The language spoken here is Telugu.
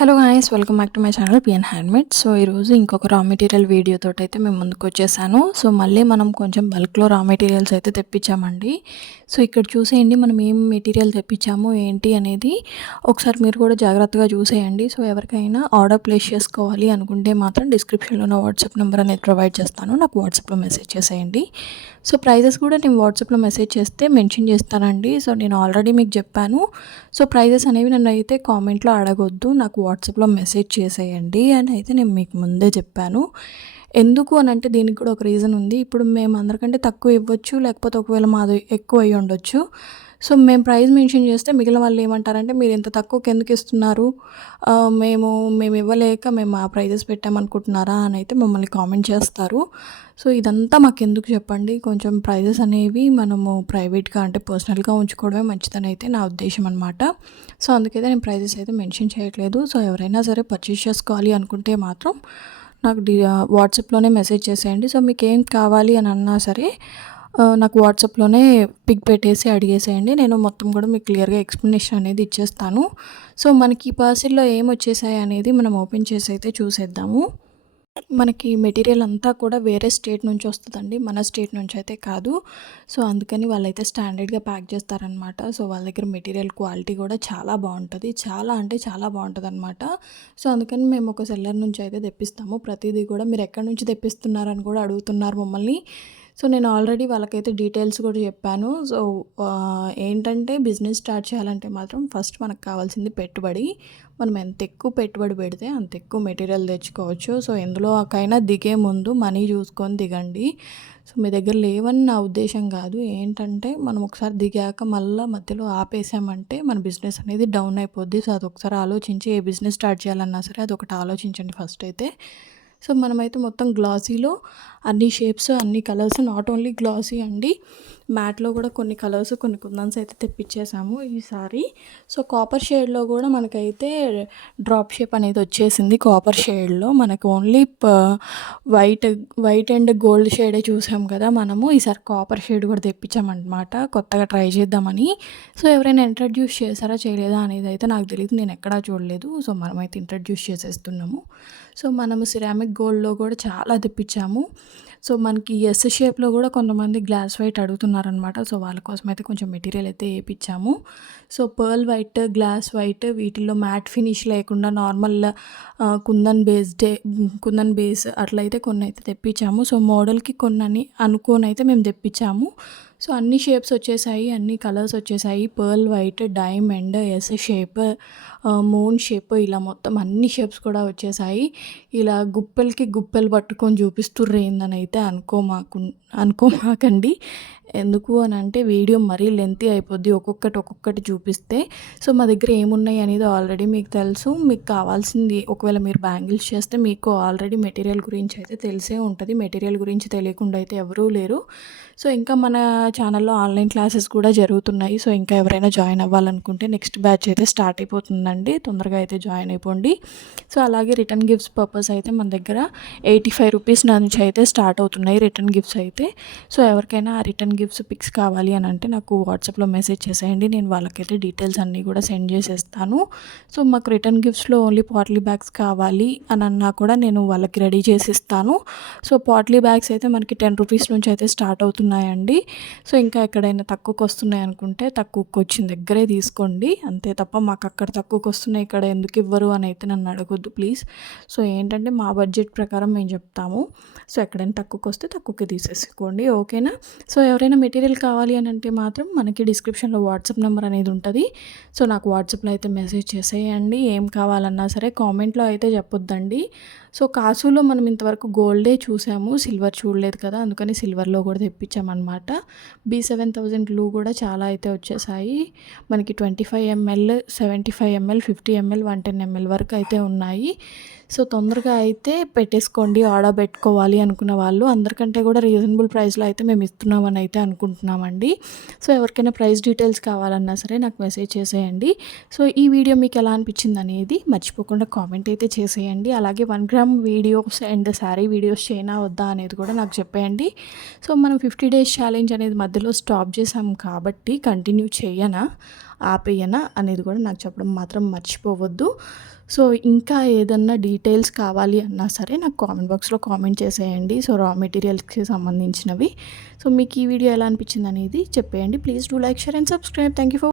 Hello guys, welcome back to my channel PN handmade. So ఈరోజు ఇంకొక రా మెటీరియల్ వీడియోతో అయితే మేము ముందుకు వచ్చేసాను. సో మళ్ళీ మనం కొంచెం బల్క్లో రా మెటీరియల్స్ అయితే తెప్పించామండి. సో ఇక్కడ చూసేయండి మనం ఏం మెటీరియల్ తెప్పించాము ఏంటి అనేది ఒకసారి మీరు కూడా జాగ్రత్తగా చూసేయండి. సో ఎవరికైనా ఆర్డర్ ప్లేస్ చేసుకోవాలి అనుకుంటే మాత్రం డిస్క్రిప్షన్లో నా వాట్సాప్ నెంబర్ అనేది ప్రొవైడ్ చేస్తాను. నాకు వాట్సాప్లో మెసేజ్ చేసేయండి. సో ప్రైజెస్ కూడా నేను వాట్సాప్లో మెసేజ్ చేస్తే మెన్షన్ చేస్తానండి. సో నేను ఆల్రెడీ మీకు చెప్పాను. సో ప్రైజెస్ అనేవి నన్ను అయితే కామెంట్లో అడగొద్దు, నాకు వాట్సాప్లో మెసేజ్ చేసేయండి అని అయితే నేను మీకు ముందే చెప్పాను. ఎందుకు అని అంటే దీనికి కూడా ఒక రీజన్ ఉంది. ఇప్పుడు మేము అందరికంటే తక్కువ ఇవ్వచ్చు, లేకపోతే ఒకవేళ మాది ఎక్కువ అయ్యి ఉండొచ్చు. సో మేము ప్రైస్ మెన్షన్ చేస్తే మిగిలిన వాళ్ళు ఏమంటారంటే మీరు ఇంత తక్కువకి ఎందుకు ఇస్తున్నారు, మేము ఇవ్వలేక మేము ఆ ప్రైజెస్ పెట్టామనుకుంటున్నారా అని అయితే మమ్మల్ని కామెంట్ చేస్తారు. సో ఇదంతా మాకెందుకు చెప్పండి. కొంచెం ప్రైజెస్ అనేవి మనము ప్రైవేట్గా అంటే పర్సనల్గా ఉంచుకోవడమే మంచిదని అయితే నా ఉద్దేశం అనమాట. సో అందుకైతే నేను ప్రైజెస్ అయితే మెన్షన్ చేయట్లేదు. సో ఎవరైనా సరే పర్చేస్ చేసుకోవాలి అనుకుంటే మాత్రం నాకు వాట్సాప్లోనే మెసేజ్ చేసేయండి. సో మీకు ఏం కావాలి అని అన్నా సరే నాకు వాట్సాప్లోనే పిక్ పెట్టేసి అడిగేసేయండి. నేను మొత్తం కూడా మీకు క్లియర్గా ఎక్స్ప్లెనేషన్ అనేది ఇచ్చేస్తాను. సో మనకి పార్సిల్లో ఏమొచ్చేసాయి అనేది మనం ఓపెన్ చేసి అయితే చూసేద్దాము. మనకి మెటీరియల్ అంతా కూడా వేరే స్టేట్ నుంచి వస్తుందండి, మన స్టేట్ నుంచి అయితే కాదు. సో అందుకని వాళ్ళైతే స్టాండర్డ్గా ప్యాక్ చేస్తారనమాట. సో వాళ్ళ దగ్గర మెటీరియల్ క్వాలిటీ కూడా చాలా బాగుంటుంది, చాలా అంటే చాలా బాగుంటుంది అనమాట. సో అందుకని మేము ఒక సెల్లర్ నుంచి అయితే తెప్పిస్తాము. ప్రతిదీ కూడా మీరు ఎక్కడి నుంచి తెప్పిస్తున్నారని కూడా అడుగుతున్నారు మమ్మల్ని. సో నేను ఆల్రెడీ వాళ్ళకైతే డీటెయిల్స్ కూడా చెప్పాను. సో ఏంటంటే బిజినెస్ స్టార్ట్ చేయాలంటే మాత్రం ఫస్ట్ మనకు కావాల్సింది పెట్టుబడి. మనం ఎంత ఎక్కువ పెట్టుబడి పెడితే అంత ఎక్కువ మెటీరియల్ తెచ్చుకోవచ్చు. సో ఎందులోకైనా దిగే ముందు మనీ చూసుకొని దిగండి. సో మీ దగ్గర లేవని నా ఉద్దేశం కాదు. ఏంటంటే మనం ఒకసారి దిగాక మళ్ళీ మధ్యలో ఆపేసామంటే మన బిజినెస్ అనేది డౌన్ అయిపోద్ది. సో అదొకసారి ఆలోచించి ఏ బిజినెస్ స్టార్ట్ చేయాలన్నా సరే అదొకటి ఆలోచించండి ఫస్ట్ అయితే. సో మనమైతే మొత్తం గ్లాసీలో అన్ని షేప్స్ అన్ని కలర్స్, నాట్ ఓన్లీ గ్లాసీ అండి, మ్యాట్లో కూడా కొన్ని కలర్స్ కొన్ని కుందన్స్ అయితే తెప్పించేసాము ఈసారి. సో కాపర్ షేడ్లో కూడా మనకైతే డ్రాప్ షేప్ అనేది వచ్చేసింది. కాపర్ షేడ్లో మనకు ఓన్లీ వైట్ అండ్ గోల్డ్ షేడే చూసాం కదా మనము. ఈసారి కాపర్ షేడ్ కూడా తెప్పించామన్నమాట కొత్తగా ట్రై చేద్దామని. సో ఎవరైనా ఇంట్రడ్యూస్ చేశారా చేయలేదా అనేది అయితే నాకు తెలియదు, నేను ఎక్కడా చూడలేదు. సో మనమైతే ఇంట్రడ్యూస్ చేసేస్తున్నాము. సో మనము సిరామిక్ గోల్డ్లో కూడా చాలా తెప్పించాము. సో మనకి ఎస్ షేప్లో కూడా కొంతమంది గ్లాస్ వైట్ అడుగుతున్నారనమాట. సో వాళ్ళ కోసం అయితే కొంచెం మెటీరియల్ అయితే వేయించాము. So pearl white, glass white, వీటిల్లో మ్యాట్ ఫినిష్ లేకుండా నార్మల్ కుందన్ బేస్ అట్లయితే కొన్ని అయితే తెప్పించాము. సో మోడల్కి కొన్ని అనుకోని అయితే మేము తెప్పించాము. సో అన్ని షేప్స్ వచ్చేసాయి, అన్ని కలర్స్ వచ్చేసాయి. Pearl white, diamond, S shape, moon shape, ఇలా మొత్తం అన్ని షేప్స్ కూడా వచ్చేసాయి. ఇలా గుప్పలు పట్టుకొని చూపిస్తుర్రు ఏందని అయితే అనుకోమాకండి. ఎందుకు అని అంటే వీడియో మరీ లెంతీ అయిపోద్ది ఒక్కొక్కటి చూపిస్తే. సో మా దగ్గర ఏమున్నాయి అనేది ఆల్రెడీ మీకు తెలుసు. మీకు కావాల్సింది ఒకవేళ మీరు బ్యాంగిల్స్ చేస్తే మీకు ఆల్రెడీ మెటీరియల్ గురించి అయితే తెలిసే ఉంటుంది. మెటీరియల్ గురించి తెలియకుండా అయితే ఎవరూ లేరు. సో ఇంకా మన ఛానల్లో ఆన్లైన్ క్లాసెస్ కూడా జరుగుతున్నాయి. సో ఇంకా ఎవరైనా జాయిన్ అవ్వాలనుకుంటే నెక్స్ట్ బ్యాచ్ అయితే స్టార్ట్ అయిపోతుందండి, తొందరగా అయితే జాయిన్ అయిపోండి. సో అలాగే రిటర్న్ గిఫ్ట్స్ పర్పస్ అయితే మన దగ్గర 85 రూపీస్ నుంచి అయితే స్టార్ట్ అవుతున్నాయి రిటర్న్ గిఫ్ట్స్ అయితే. సో ఎవరికైనా ఆ రిటర్న్ గిఫ్ట్స్ పిక్స్ కావాలి అని అంటే నాకు వాట్సాప్లో మెసేజ్ చేసేయండి, నేను వాళ్ళకైతే డీటెయిల్స్ అన్నీ కూడా సెండ్ చేసేస్తాను. సో మాకు రిటర్న్ గిఫ్ట్స్లో ఓన్లీ పాట్లీ బ్యాగ్స్ కావాలి అని అన్నా కూడా నేను వాళ్ళకి రెడీ చేసి ఇస్తాను. సో పాట్లీ బ్యాగ్స్ అయితే మనకి 10 రూపీస్ నుంచి అయితే స్టార్ట్ అవుతున్నాయండి. సో ఇంకా ఎక్కడైనా తక్కువకి వస్తున్నాయి అనుకుంటే తక్కువకి వచ్చిన దగ్గరే తీసుకోండి, అంతే తప్ప మాకు అక్కడ తక్కువకి వస్తున్నాయి ఇక్కడ ఎందుకు ఇవ్వరు అని అయితే నన్ను అడగొద్దు ప్లీజ్. సో ఏంటంటే మా బడ్జెట్ ప్రకారం మేము చెప్తాము. సో ఎక్కడైనా తక్కువకి వస్తే తక్కువకి తీసేసుకోండి, ఓకేనా. సో ఎవరైనా మెటీరియల్ కావాలి అని అంటే మాత్రం మనకి డిస్క్రిప్షన్లో వాట్సాప్ నెంబర్ అనేది ఉంటుంది. సో నాకు వాట్సాప్లో అయితే మెసేజ్ చేసేయండి. ఏం కావాలన్నా సరే కామెంట్లో అయితే చెప్పొద్దండి. సో కాసులో మనం ఇంతవరకు గోల్డే చూసాము, సిల్వర్ చూడలేదు కదా, అందుకని సిల్వర్లో కూడా తెప్పించామన్నమాట. B7000 గ్లూ కూడా చాలా అయితే వచ్చేసాయి మనకి. 25 ml, 75 ml, 50 ml, 110 ml వరకు అయితే ఉన్నాయి. సో తొందరగా అయితే పెట్టేసుకోండి ఆర్డర్ పెట్టుకోవాలి అనుకున్న వాళ్ళు. అందరికంటే కూడా రీజనబుల్ ప్రైస్లో అయితే మేము ఇస్తున్నామని అయితే అనుకుంటున్నామండి. సో ఎవరికైనా ప్రైస్ డీటెయిల్స్ కావాలన్నా సరే నాకు మెసేజ్ చేసేయండి. సో ఈ వీడియో మీకు ఎలా అనిపించింది అనేది మర్చిపోకుండా కామెంట్ అయితే చేసేయండి. అలాగే 1 gram videos and sari videos చేయనా వద్దా అనేది కూడా నాకు చెప్పేయండి. సో మనం 50 డేస్ ఛాలెంజ్ అనేది మధ్యలో స్టాప్ చేసాం కాబట్టి కంటిన్యూ చేయనా ఆపేయనా అనేది కూడా నాకు చెప్పడం మాత్రం మర్చిపోవద్దు. సో ఇంకా ఏదన్నా డీటెయిల్స్ కావాలి అన్నా సరే నాకు కామెంట్ బాక్స్లో కామెంట్ చేసేయండి. సో రా మెటీరియల్స్కి సంబంధించినవి. సో మీకు ఈ వీడియో ఎలా అనిపించింది అనేది చెప్పేయండి. Please do like, share and subscribe. Thank you for